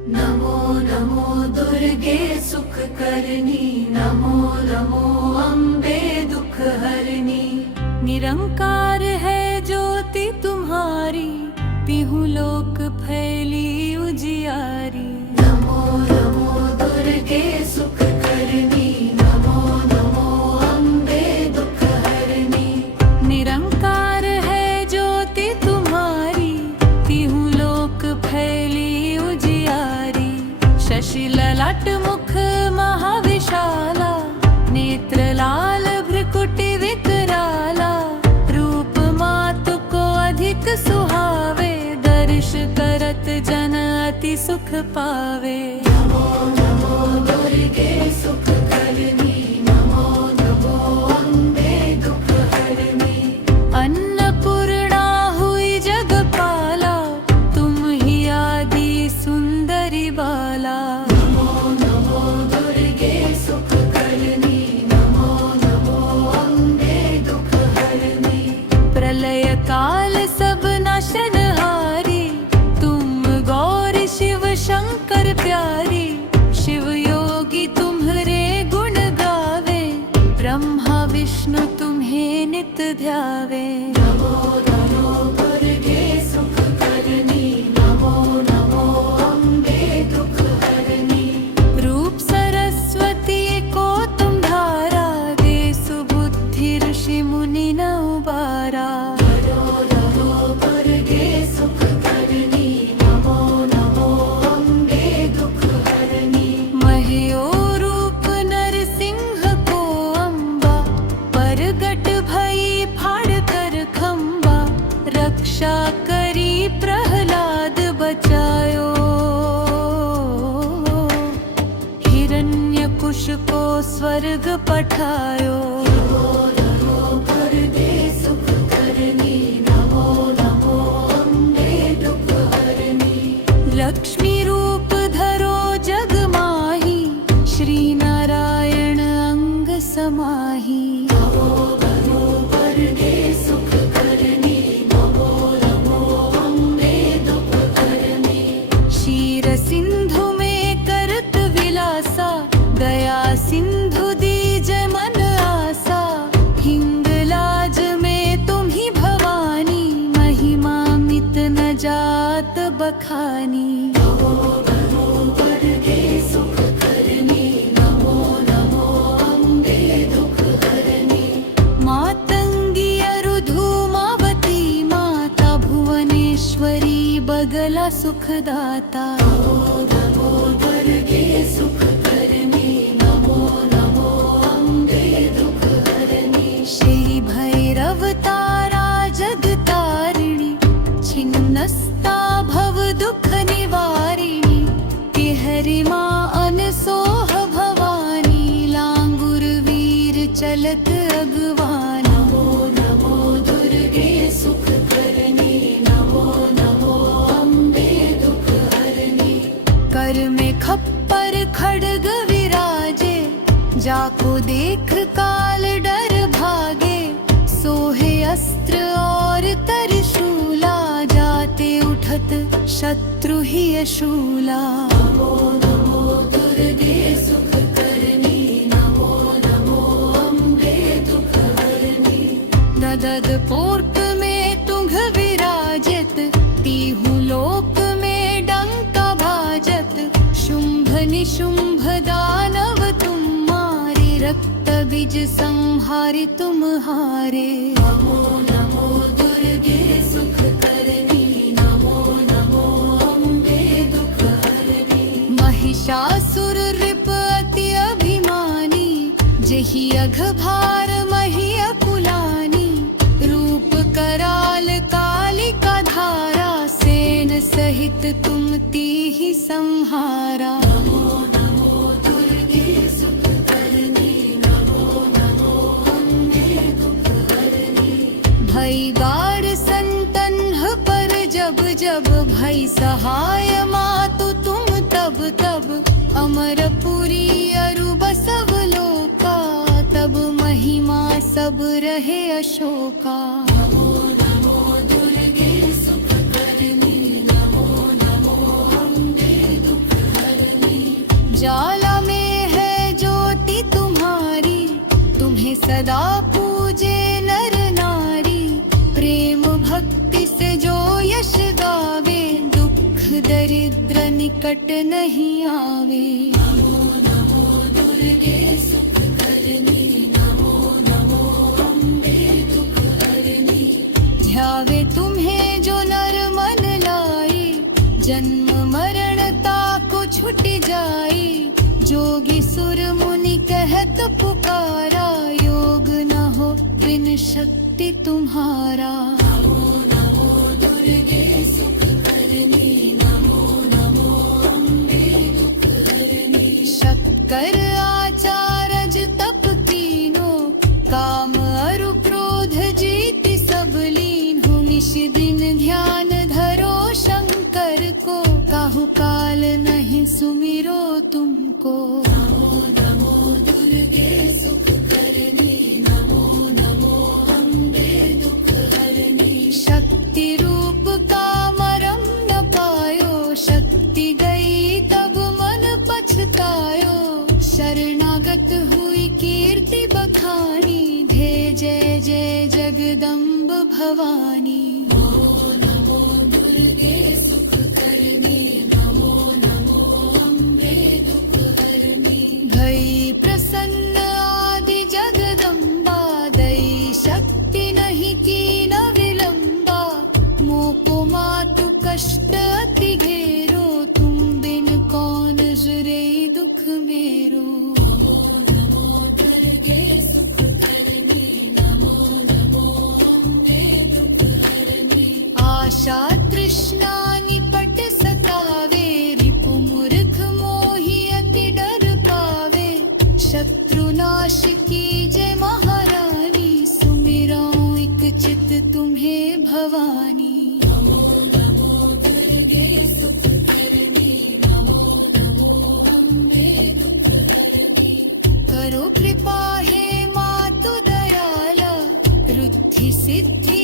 नमो नमो दुर्गे सुख करनी, नमो नमो अम्बे दुख हरनी। निरंकार है ज्योति तुम्हारी, तिहु लोक फैली उजियारी। नमो नमो दुर्गे सुख करनी, नमो नमो अम्बे दुख हरनी। निरंकार है ज्योति तुम्हारी, तिहु लोक फैली उजियारी। शशि ललाट मुख महाविशाला, नेत्र लाल भ्रुकुटि विकराला। रूप मातु को अधिक सुहावे, दर्श करत जन अति सुख पावे। नमो नमो दुर्गे सुख करनी, नमो नमो अम्बे दुख हरनी। अन्नपूर्णा हुई जगपाला, तुम ही आदि सुंदरी बाला। नमो नमो दुर्गे सुख करनी, नमो नमो अम्बे दुख हरनी। प्रलय काल सब नाशनहारी, तुम गौरी शिव शंकर प्यारी। शिव योगी तुम्हरे गुण गावे, ब्रह्मा विष्णु तुम्हें नित ध्यावे। नमो नमो दुर्गे सुख करनी, नमो नमो अम्बे दुख हरनी। रूप सरस्वती को तुम धारा, दे सुबुद्धि ऋषि मुनि न उबारा। नमो नमो दुर्गे सुख करनी, नमो नमो अम्बे दुख हरनी। मह्यो रूप नरसिंह को अम्बा, परगट भई फाड़ कर खम्बा। रक्षा करी प्रहलाद बचायो, हिरण्यकुश को स्वर्ग पठायो। नमो नमो दुर्गे सुख करनी, नमो नमो अम्बे दुख हरनी। लक्ष्मी रूप धरो जग माही, श्री नारायण अंग समाही। नमो नमो दुर्गे सुख करनी, नमो नमो अम्बे दुख हरनी। क्षीर सिंधु में करत विलासा, दया सिंधु दीज मन आसा। हिंगलाज में तुम ही भवानी, महिमा मित न जात बखानी। नमो नमो दुर्गे सुख करनी, नमो नमो अम्बे दुख हरनी। मातंगी अरुधूमावती माता, भुवनेश्वरी बगला सुखदाता। नमो नमो दुर्गे सुख करनी, नमो नमो अम्बे दुख हरनी। श्री भैरव तारा जगतारिणी, छिन्नस्ता भव दुख निवारिणी। तिहरि माँ अनसोह भवानी, लांगुर वीर चलत अगवानी। नमो नमो दुर्गे सुख करनी, नमो नमो अम्बे दुख हरनी। कर में खप्पर खड्ग विराजे, जाको देख काल डर भागे। सोहे अस्त्र और त्रिशूला, जाते उठत शत्रु ही अशूला। नमो नमो दुर्गे सुख करनी, नमो नमो अम्बे दुख हरनी। ददद पोट में तुंग विराजत, तीहु लोक में डंका भाजत। शुंभ निशुंभ दानव तुम मारे, रक्त बीज संहारी तुम्हारे। नमो नमो दुर्गे सुख करनी, नमो नमो अम्बे दुख हरनी। महिषासुर रिप अति अभिमानी, जहि अघ भार मही अकुलानी। रूप कराल कालिका धारा, सेन सहित तुम तीहि संहारा। नमो नमो दुर्गे सुख करनी, नमो नमो अम्बे दुख हरनी। भई गाढ़ संतन्ह पर जब जब, भई सहाय मातु तुम तब तब। अमरपुरी अरु बसव लोका, तब महिमा सब रहे अशोका। नमो नमो दुर्गे सुख करनी, नमो नमो अम्बे दुख सदा पूजे नर नारी, प्रेम भक्ति से जो यश गावे, दुख दरिद्र निकट नहीं आवे। नमो नमो दुर्गे सुख करनी, नमो नमो अम्बे दुख हरनी। ध्यावे तुम्हें जो नर मन लाई, जन्म मरणता को छुट जाई। जोगी सुर मुनि कहत पुकारा, योग न हो बिन शक्ति तुम्हारा। नमो नमो दुर्गे सुख करनी, नमो नमो अम्बे दुख हरनी। शक्कर आचारज तप कीनो, काम अरु क्रोध जीति सब लीन हो। निश दिन ध्यान धरो शंकर को, काहू काल नहीं सुमिरो तुमको। नमो नमो दुर्गे सुख करनी, नमो नमो अम्बे दुख हरनी। शक्ति रूप का मरम न पायो, शक्ति गई तब मन पछतायो। शरणागत हुई कीर्ति बखानी, धे जय जय जगदम्ब भवानी। नमो नमो दुर्गे सुख करनी, नमो नमो अम्बे दुख हरनी। भई प्रसन्न आदि जगदम्बा, दई शक्ति नहीं की न विलंबा। मोको मातु कष्ट अति घेरो, तुम बिन कौन जुरे दुख मेरो। नमो नमो दुर्गे सुख करनी, नमो नमो अम्बे दुख हरनी। आशा तृष्णा निपट सतावे, रिपु मूर्ख मोहि अति डर पावे। शत्रुनाश की जय महारानी, सुमिराऊं एक चित तुम्हें भवानी। नमो नमो दुर्गे सुख करनी, नमो नमो अम्बे दुख हरनी। करो कृपा हे मातु दयाला, रुद्धि सिद्धि